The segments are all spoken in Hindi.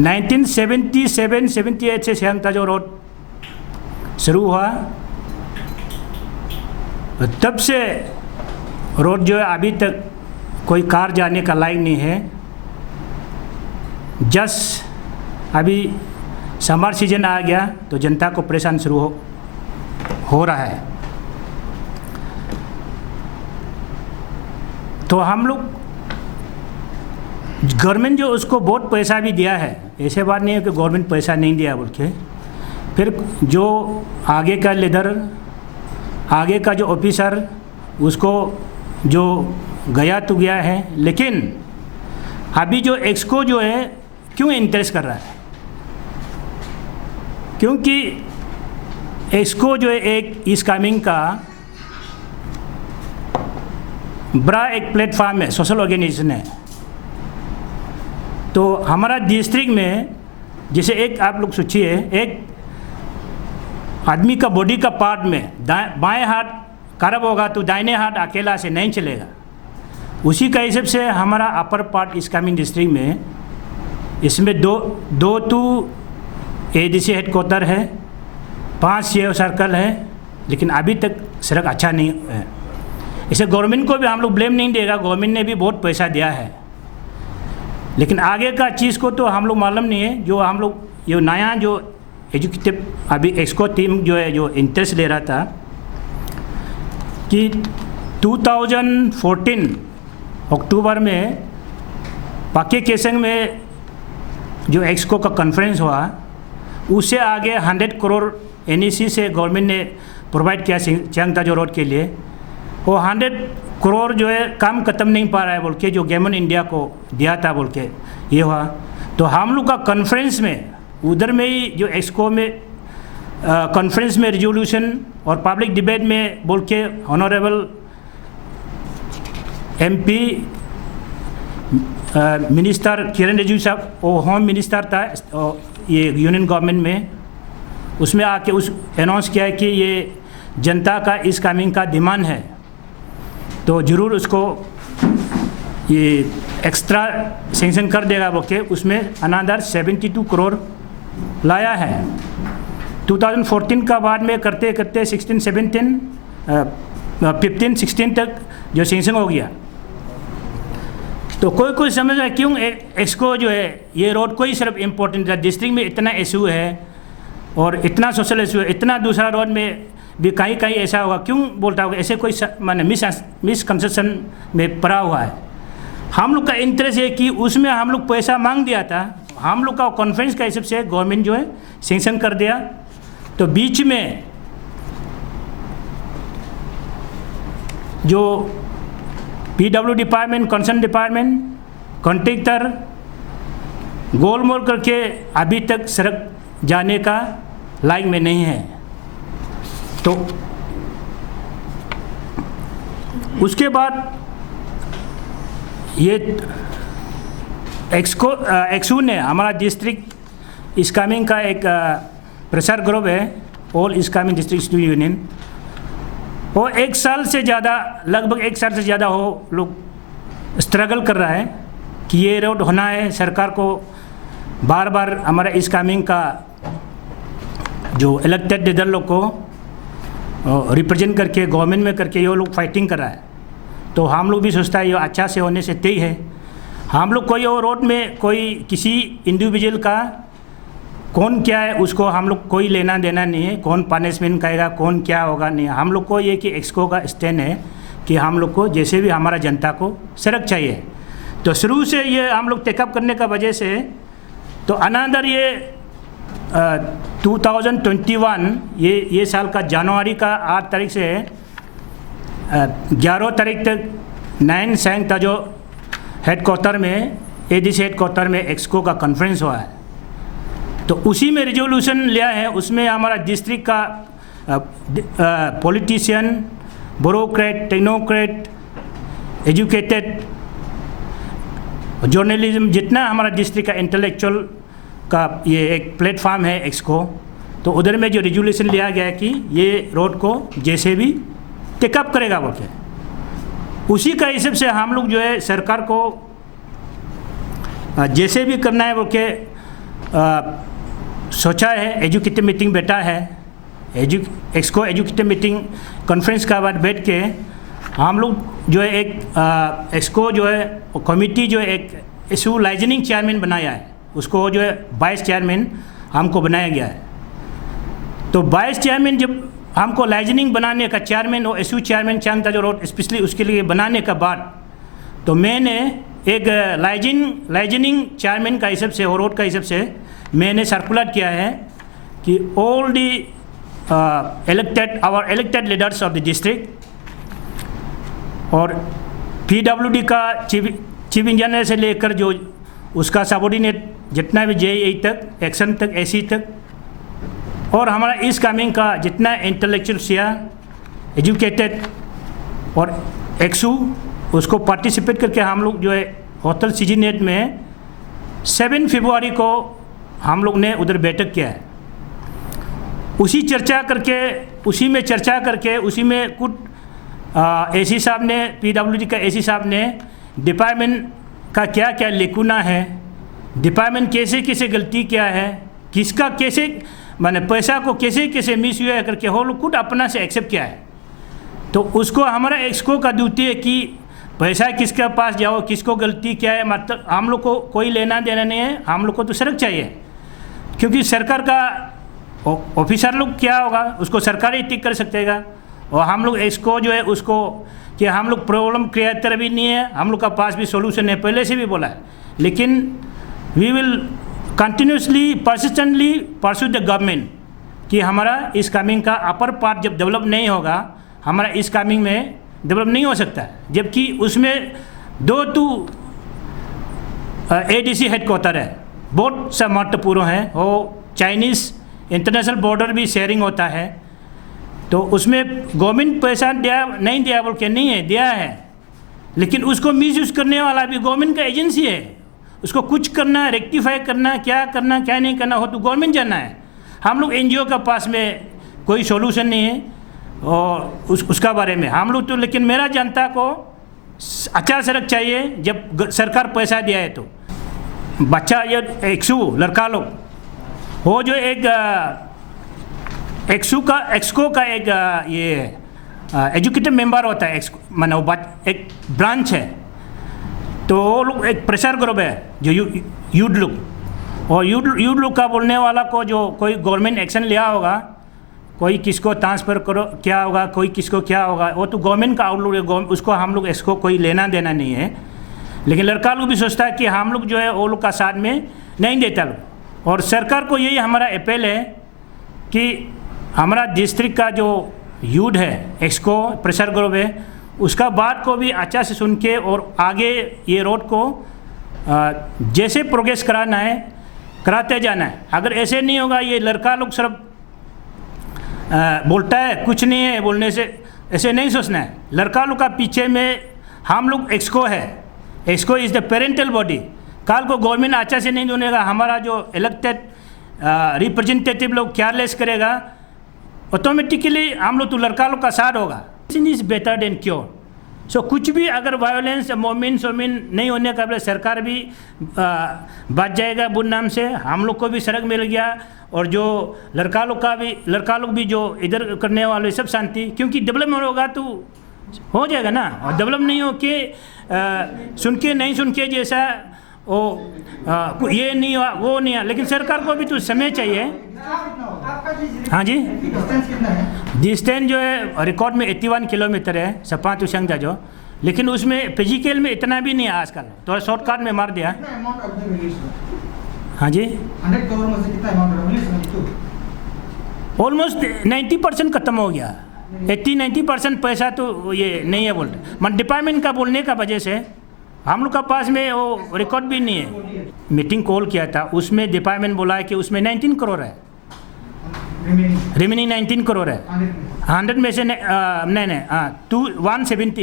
1977-78 से सियांग-ताजो रोड शुरू हुआ, तब से रोड जो है अभी तक कोई कार जाने का लायक नहीं है। जस्ट अभी समर सीजन आ गया तो जनता को परेशान शुरू हो रहा है। तो हम लोग गवर्नमेंट जो उसको बहुत पैसा भी दिया है, ऐसे बात नहीं है कि गवर्नमेंट पैसा नहीं दिया बोल के, फिर जो आगे का लीडर, आगे का जो ऑफिसर, उसको जो गया तो गया है, लेकिन अभी जो एक्सको जो है क्यों इंटरेस्ट कर रहा है? क्योंकि एक्सको जो है एक इस्कामिंग का बड़ा एक प्लेटफार्म है, सोशल ऑर्गेनाइजेशन है। तो हमारा डिस्ट्रिक्ट में जैसे एक आप लोग सोचिए, एक आदमी का बॉडी का पार्ट में बाएं हाथ खराब होगा तो दाहिने हाथ अकेला से नहीं चलेगा। उसी का हिसाब से हमारा अपर पार्ट इस्कामिंग डिस्ट्रिक्ट में, इसमें दो तो एडीसी हेडक्वार्टर है, 5 सीओ सर्कल है, लेकिन अभी तक सड़क अच्छा नहीं है। इसे गवर्नमेंट को भी हम लोग ब्लेम नहीं देगा, गवर्नमेंट ने भी बहुत पैसा दिया है, लेकिन आगे का चीज़ को तो हम लोग मालूम नहीं है। जो हम लोग ये नया जो एजुकेटिव अभी एक्सको टीम जो है जो इंटरेस्ट ले रहा था कि 2014 अक्टूबर में पाके केसंग में जो एक्सको का कॉन्फ्रेंस हुआ, उससे आगे 100 करोड़ एनईसी से गवर्नमेंट ने प्रोवाइड किया सियांग-ताजो रोड के लिए। वो 100 करोड़ जो है काम खत्म नहीं पा रहा है बोल के, जो गवर्नमेंट इंडिया को दिया था बोल के ये हुआ। तो हम लोग का कॉन्फ्रेंस में उधर में ही जो एक्सको में कॉन्फ्रेंस में रिजोल्यूशन और पब्लिक डिबेट में बोल के ऑनरेबल एमपी मिनिस्टर किरण रिजिजू साहब, वो होम मिनिस्टर था ये यूनियन गवर्नमेंट में, उसमें आके उस अनाउंस किया है कि ये जनता का इस कामिंग का डिमांड है, तो ज़रूर उसको ये एक्स्ट्रा सेंक्शन कर देगा बोल के उसमें अनदर 72 करोड़ लाया है। 2014 का बाद में करते करते 15-16 तक जो सेंक्शन हो गया। तो कोई समझ रहा है क्यों एक्सको जो है ये रोड को ही सिर्फ इम्पोर्टेंट है। डिस्ट्रिक्ट में इतना इशू है और इतना सोशल इशू है, इतना दूसरा रोड में भी कहीं कहीं ऐसा होगा, क्यों बोलता होगा? ऐसे कोई माने मिसकंसेप्शन में पड़ा हुआ है। हम लोग का इंटरेस्ट है कि उसमें हम लोग पैसा मांग दिया था, हम लोग का कॉन्फ्रेंस का हिसाब से गवर्नमेंट जो है सेंक्शन कर दिया। तो बीच में जो PW department, concern department, contractor गोलमोल करके अभी तक सड़क जाने का लायक में नहीं है। तो उसके बाद ये एक्सू ने हमारा डिस्ट्रिक्ट इस्कामिंग का एक प्रेशर ग्रुप है, ऑल इस्कामिंग डिस्ट्रिक्ट स्टूडेंट यूनियन, वो 1 साल से ज़्यादा, लगभग 1 साल से ज़्यादा हो लोग स्ट्रगल कर रहा है कि ये रोड होना है। सरकार को बार बार हमारा इस्कामिंग का जो इलेक्टेड लीडर लोग को रिप्रेजेंट करके गवर्नमेंट में करके ये लोग फाइटिंग कर रहा है। तो हम लोग भी सोचता है ये अच्छा से होने से तय है। हम लोग कोई और रोड में कोई किसी इंडिविजुअल का कौन क्या है उसको हम लोग कोई लेना देना नहीं है, कौन पनिशमेंट करेगा कौन क्या होगा नहीं। हम लोग को ये कि एक्सको का स्टैंड है कि हम लोग को जैसे भी हमारा जनता को सड़क चाहिए। तो शुरू से ये हम लोग टेकअप करने का वजह से तो अनदर ये 2021 ये साल का जनवरी का 8 तारीख से 11 तारीख तक 9 सियांग-ताजो हेडक्वार्टर में, एडीसी हेडक्वार्टर में एक्सको का कॉन्फ्रेंस हुआ है। तो उसी में रिजोल्यूशन लिया है, उसमें हमारा डिस्ट्रिक्ट का politician, bureaucrat, technocrat, educated, journalism, जितना हमारा डिस्ट्रिक्ट का इंटेलेक्चुअल का ये एक प्लेटफार्म है एक्सको, तो उधर में जो रिजोल्यूशन लिया गया है कि ये रोड को जैसे भी टेकअप करेगा बोल के, उसी का हिसाब से हम लोग जो है सरकार को जैसे भी करना है बोल के सोचा है। एजुकेटिव मीटिंग बैठा है, एक्सको एजुकेटिव मीटिंग कॉन्फ्रेंस का बाद बैठ के हम लोग जो है एक एक्सको जो है कमेटी जो है एक इशू लाइजनिंग चेयरमैन बनाया है, उसको जो है वाइस चेयरमैन हमको बनाया गया है। तो वाइस चेयरमैन जब हमको लाइजनिंग बनाने का चेयरमैन और इशू चेयरमैन चांगताजो रोड स्पेशली उसके लिए बनाने का बाद तो मैंने एक लाइजनिंग चेयरमैन का हिसाब से और रोड का हिसाब से मैंने सर्कुलर किया है कि all the elected leaders of the district और PWD का चीफ इंजीनियर से लेकर जो उसका सबॉर्डिनेट जितना भी JEE तक, एक्शन तक, AC तक और हमारा इस कामिंग का जितना इंटेलेक्चुअल्स या एजुकेटेड और एक्सू उसको पार्टिसिपेट करके हम लोग जो है होटल CGNet में 7 फरवरी को हम लोग ने उधर बैठक किया है। उसी में चर्चा करके उसी में कुछ AC साहब ने, PWD का AC साहब ने डिपार्टमेंट का क्या क्या लेकुना है, डिपार्टमेंट कैसे कैसे गलती किया है, किसका कैसे माने पैसा को कैसे कैसे मिस हुआ है करके वो लोग खुद अपना से एक्सेप्ट किया है। तो उसको हमारा एक्सको का ड्यूटी है कि पैसा किसके पास जाओ, किसको गलती क्या है, मतलब हम लोग को कोई लेना देना नहीं है, हम लोग को तो सड़क चाहिए। क्योंकि सरकार का ऑफिसर लोग क्या होगा उसको सरकार ही ठीक कर सकेगा और हम लोग इसको जो है उसको कि हम लोग प्रॉब्लम क्रिएटर भी नहीं है, हम लोग का पास भी सॉल्यूशन है, पहले से भी बोला है। लेकिन we will continuously persistently pursue the government कि हमारा इस कामिंग का अपर पार्ट जब डेवलप नहीं होगा हमारा इस कामिंग में डेवलप नहीं हो सकता। जबकि उसमें 2 ADC हेडक्वार्टर है, बहुत सा महत्वपूर्ण है, वो चाइनीज़ इंटरनेशनल बॉर्डर भी शेयरिंग होता है। तो उसमें गवर्नमेंट पैसा दिया नहीं दिया बोल के नहीं है, दिया है, लेकिन उसको मिसयूज़ करने वाला भी गवर्नमेंट का एजेंसी है। उसको कुछ करना, रेक्टिफाई करना, क्या नहीं करना हो तो गवर्नमेंट जाना है। हम लोग NGO का पास में कोई सॉल्यूशन नहीं है और उसका बारे में हम लोग तो, लेकिन मेरा जनता को अच्छा सड़क चाहिए जब सरकार पैसा दिया है। तो बच्चा या एक्सू लड़का लोग वो जो एक एक्सको का एक ये एजुकेटिव मेंबर होता है, माने वो एक ब्रांच है। तो वो लोग एक प्रेशर ग्रुप है जो यूथ लोग, और यूथ लोग का बोलने वाला को जो कोई गवर्नमेंट एक्शन लिया होगा, कोई किसको ट्रांसफ़र करो क्या होगा, कोई किसको क्या होगा, वो तो गवर्नमेंट का आउटलुक है, उसको हम लोग इसको कोई लेना देना नहीं है। लेकिन लड़का लोग भी सोचता है कि हम लोग जो है वो लोग का साथ में नहीं देता लोग। और सरकार को यही हमारा अपील है कि हमारा डिस्ट्रिक्ट का जो यूथ है एक्सको प्रेशर ग्रुप है उसका बात को भी अच्छा से सुन के और आगे ये रोड को जैसे प्रोग्रेस कराना है कराते जाना है। अगर ऐसे नहीं होगा, ये लड़का लोग सिर्फ बोलता है कुछ नहीं है, बोलने से ऐसे नहीं सोचना है। लड़का लोग का पीछे में हम लोग एक्सको है, exco is the parental body. कल को गवर्नमेंट अच्छा से नहीं सुनेगा, हमारा जो इलेक्टेड रिप्रेजेंटेटिव लोग केयरलेस करेगा, ऑटोमेटिकली हम लोग तो लड़का लोग का साथ होगा। Is better than cure. So कुछ भी अगर वायोलेंस मोमिन नहीं होने का मतलब सरकार भी बच जाएगा बुन नाम से, हम लोग को भी सड़क मिल गया और जो लड़का लोग भी जो इधर करने वाले सब शांति, क्योंकि डेवलपमेंट होगा तो हो जाएगा ना। और डेवलप नहीं हो के सुन के नहीं सुन के जैसा वो ये नहीं हुआ वो नहीं हुआ, लेकिन सरकार को भी तो समय चाहिए। हाँ जी, डिस्टेंस जो है रिकॉर्ड में 81 किलोमीटर है सपा टू संगताजो, लेकिन उसमें फिजिकल में इतना भी नहीं है आजकल, तो शॉर्टकट में मार दिया। हाँ जी, ऑलमोस्ट 90% खत्म हो गया, 80-90% पैसा तो ये नहीं है बोलते। मन डिपार्टमेंट का बोलने का वजह से हम लोग का पास में वो रिकॉर्ड भी नहीं है। मीटिंग कॉल किया था, उसमें डिपार्टमेंट बोला है कि उसमें 19 करोड़ है, रिमेनिंग 19 करोड़ है। 100 में से नहीं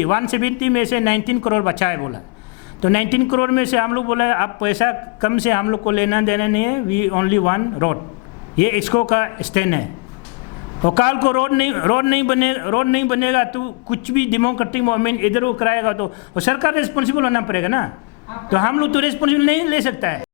170 में से 19 करोड़ बचा है बोला। तो 19 करोड़ में से हम लोग बोला है आप पैसा कम से हम लोग को लेना देना नहीं है, वी ओनली वन रोड। ये इसको का स्टैंड है। और काल को रोड नहीं बनेगा तो कुछ भी डेमोक्रेटिक मूवमेंट इधर वो कराएगा तो सरकार रिस्पॉन्सिबल होना पड़ेगा ना। तो हम लोग तो रिस्पॉन्सिबल नहीं ले सकता है।